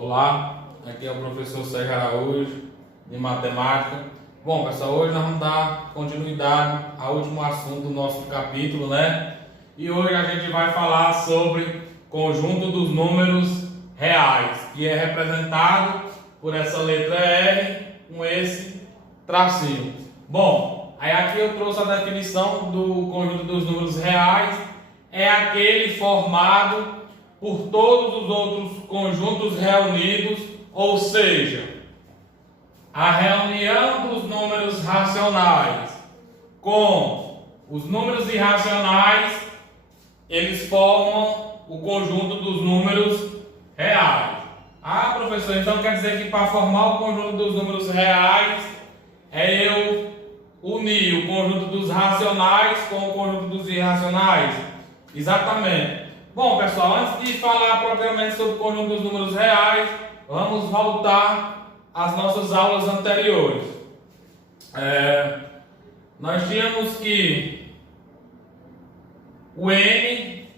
Olá, aqui é o professor Sérgio Araújo, de Matemática. Bom, pessoal, hoje nós vamos dar continuidade ao último assunto do nosso capítulo, né? E hoje a gente vai falar sobre conjunto dos números reais, que é representado por essa letra R com esse tracinho. Bom, aí aqui eu trouxe a definição do conjunto dos números reais. É aquele formado por todos os outros conjuntos reunidos, ou seja, a reunião dos números racionais com os números irracionais, eles formam o conjunto dos números reais. Ah, professor, então quer dizer que para formar o conjunto dos números reais é eu unir o conjunto dos racionais com o conjunto dos irracionais? Exatamente. Bom, pessoal, antes de falar propriamente sobre o conjunto dos números reais, vamos voltar às nossas aulas anteriores. Nós tínhamos que o N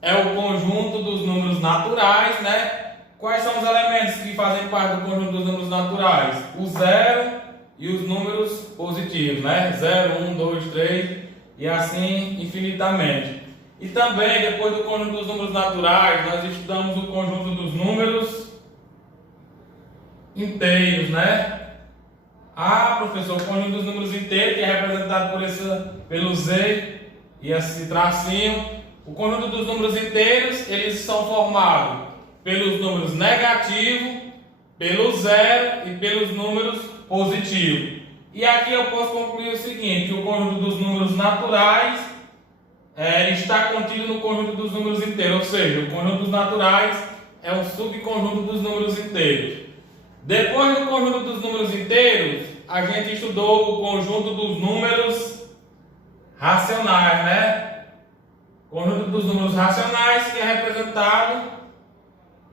é o conjunto dos números naturais, né? Quais são os elementos que fazem parte do conjunto dos números naturais? O zero e os números positivos, né? 0, 1, 2, 3 e assim infinitamente. E também, depois do conjunto dos números naturais, nós estudamos o conjunto dos números inteiros, né? Ah, professor, o conjunto dos números inteiros, que é representado pelo Z e esse tracinho. O conjunto dos números inteiros, eles são formados pelos números negativos, pelo zero e pelos números positivos. E aqui eu posso concluir o seguinte, que o conjunto dos números naturais está contido no conjunto dos números inteiros, ou seja, o conjunto dos naturais é um subconjunto dos números inteiros. Depois do conjunto dos números inteiros, a gente estudou o conjunto dos números racionais, né? Conjunto dos números racionais, que é representado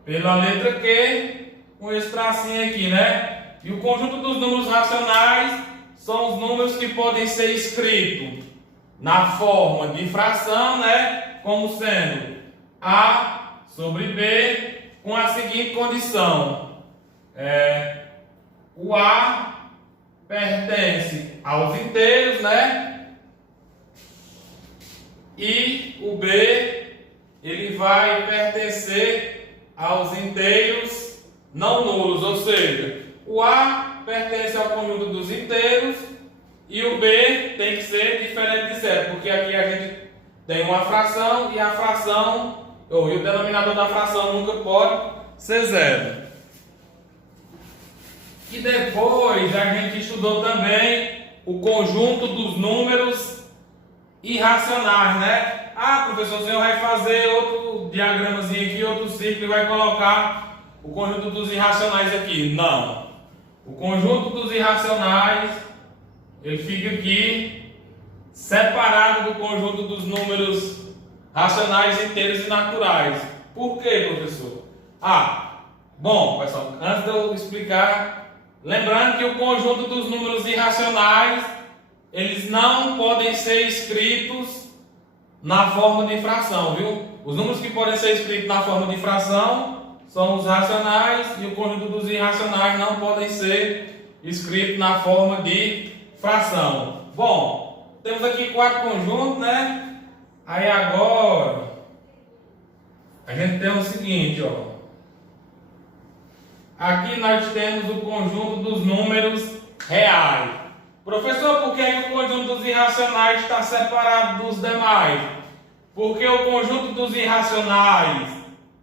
pela letra Q, com esse tracinho aqui, né? E o conjunto dos números racionais são os números que podem ser escritos na forma de fração, né? Como sendo A sobre B, com a seguinte condição: o A pertence aos inteiros, né? E o B, ele vai pertencer aos inteiros não nulos, ou seja, o A pertence ao conjunto dos inteiros e o B tem que ser diferente de zero, porque aqui a gente tem uma fração e a fração, e o denominador da fração nunca pode ser zero. E depois a gente estudou também o conjunto dos números irracionais, né? Ah, professor, o senhor vai fazer outro diagramazinho aqui, outro círculo e vai colocar o conjunto dos irracionais aqui. Não. O conjunto dos irracionais, ele fica aqui separado do conjunto dos números racionais, inteiros e naturais. Por quê, professor? Bom, pessoal, antes de eu explicar, lembrando que o conjunto dos números irracionais, eles não podem ser escritos na forma de fração, viu? Os números que podem ser escritos na forma de fração são os racionais e o conjunto dos irracionais não podem ser escritos na forma de fração. Bom, temos aqui 4 conjuntos, né? Aí agora a gente tem o seguinte, ó. Aqui nós temos o conjunto dos números reais. Professor, por que o conjunto dos irracionais está separado dos demais? Porque o conjunto dos irracionais,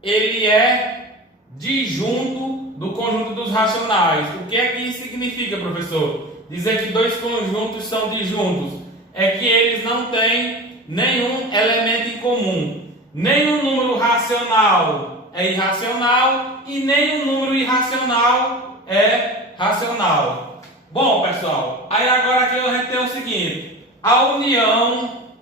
ele é disjunto do conjunto dos racionais. O que é que isso significa, professor? Dizer que dois conjuntos são disjuntos é que eles não têm nenhum elemento em comum. Nenhum número racional é irracional e nenhum número irracional é racional. Bom, pessoal, aí agora aqui a gente tem o seguinte: a união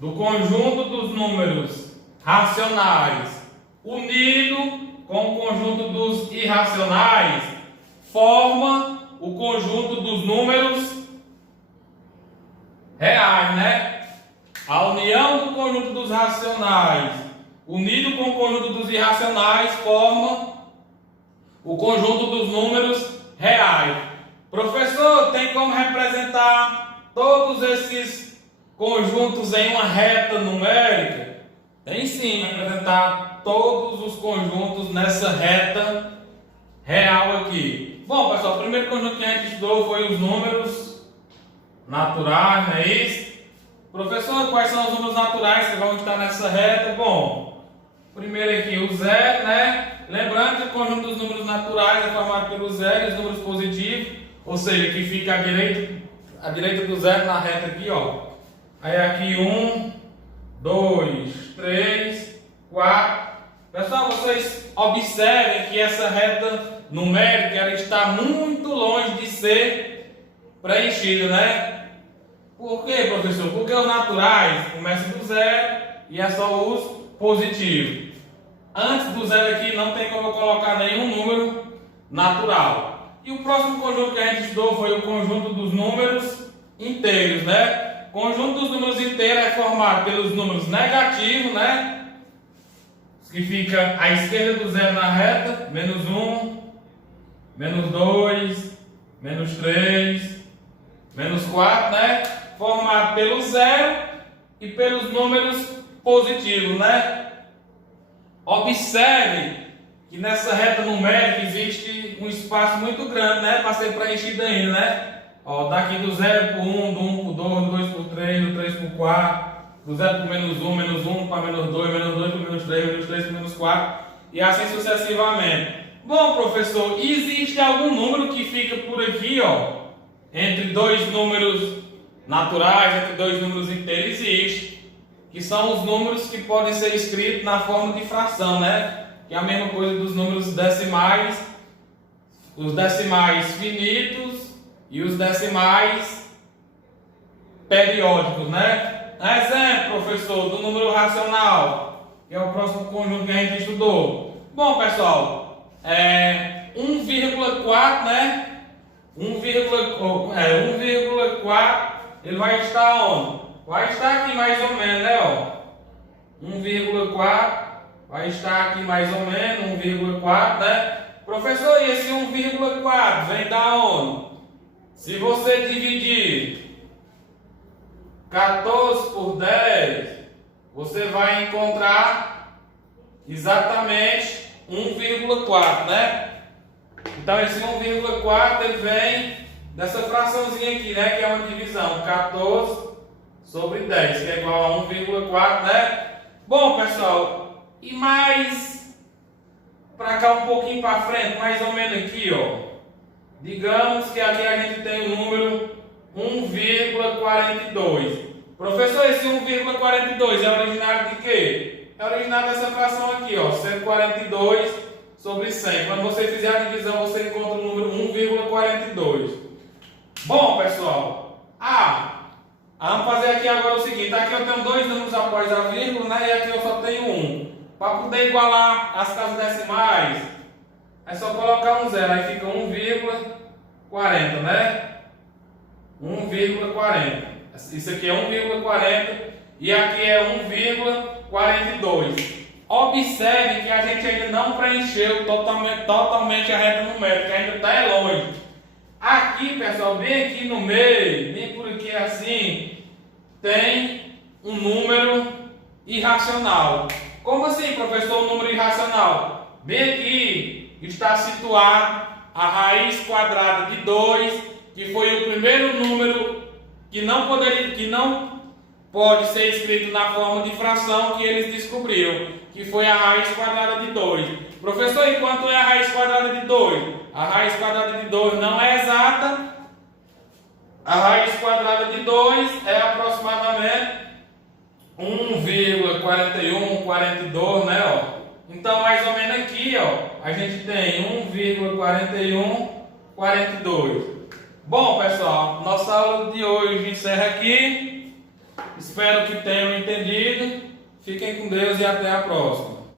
do conjunto dos números racionais unido com o conjunto dos irracionais forma o conjunto dos números reais, né? A união do conjunto dos racionais unido com o conjunto dos irracionais forma o conjunto dos números reais. Professor, tem como representar todos esses conjuntos em uma reta numérica? Tem sim, representar todos os conjuntos nessa reta real aqui. Bom, pessoal, o primeiro conjunto que a gente estudou foi os números naturais, não é isso? Professor, quais são os números naturais que vão estar nessa reta? Bom, primeiro aqui o zero, né? Lembrando que o conjunto dos números naturais é formado pelo zero e os números positivos, ou seja, que fica à direita do zero na reta aqui, ó. Aí aqui 1, 2, 3, 4. Pessoal, vocês observem que essa reta numérica ela está muito longe de ser preenchida, né? Por quê, professor? Porque os naturais começam do zero e é só os positivos. Antes do zero aqui não tem como eu colocar nenhum número natural. E o próximo conjunto que a gente estudou foi o conjunto dos números inteiros, né? O conjunto dos números inteiros é formado pelos números negativos, né? Que fica à esquerda do zero na reta, menos 1, menos 2, menos 3, menos 4, né? Formado pelo zero e pelos números positivos, né? Observe que nessa reta numérica existe um espaço muito grande, né? Para ser preenchido ainda, né? Ó, daqui do 0 para 1, do 1 para o 2, do 2 para o 3, do 3 para o 4, do 0 para o menos 1 para menos 2 para menos 3 para menos 4, e assim sucessivamente. Bom, professor, existe algum número que fica por aqui, ó, entre dois números naturais, entre dois números inteiros? Existe. Que são os números que podem ser escritos na forma de fração, né? Que é a mesma coisa dos números decimais, os decimais finitos e os decimais periódicos, né? Exemplo, professor, do número racional, que é o próximo conjunto que a gente estudou. Bom, pessoal, 1,4, né? 1,4, ele vai estar onde? Vai estar aqui mais ou menos, né? Ó, 1,4 vai estar aqui mais ou menos, 1,4, né? Professor, e esse 1,4 vem da onde? Se você dividir 14 por 10, você vai encontrar exatamente 1,4, né? Então esse 1,4 ele vem dessa fraçãozinha aqui, né? Que é uma divisão, 14 sobre 10, que é igual a 1,4, né? Bom, pessoal, e mais para cá um pouquinho para frente, mais ou menos aqui, ó. Digamos que aqui a gente tem o número 1,42. Professor, esse 1,42 é originário de quê? É originário dessa fração aqui, ó, 142 sobre 100. Quando você fizer a divisão, você encontra o número 1,42. Bom, pessoal, vamos fazer aqui agora o seguinte. Aqui eu tenho dois números após a vírgula, né? E aqui eu só tenho um. Para poder igualar as casas decimais, é só colocar um zero. Aí fica 1,40, né? 1,40. Isso aqui é 1,40 e aqui é 1,42. Observe que a gente ainda não preencheu totalmente a reta numérica, ainda está longe. Aqui, pessoal, bem aqui no meio, bem por aqui assim, tem um número irracional. Como assim, professor, um número irracional? Bem aqui está situado a raiz quadrada de 2, que foi o primeiro número que não pode ser escrito na forma de fração que eles descobriram, que foi a raiz quadrada de 2. Professor, e quanto é a raiz quadrada de 2? A raiz quadrada de 2 não é exata. A raiz quadrada de 2 é aproximadamente 1,4142, né? Ó. Então, mais ou menos aqui, ó, a gente tem 1,4142. Bom, pessoal, nossa aula de hoje encerra aqui. Espero que tenham entendido. Fiquem com Deus e até a próxima.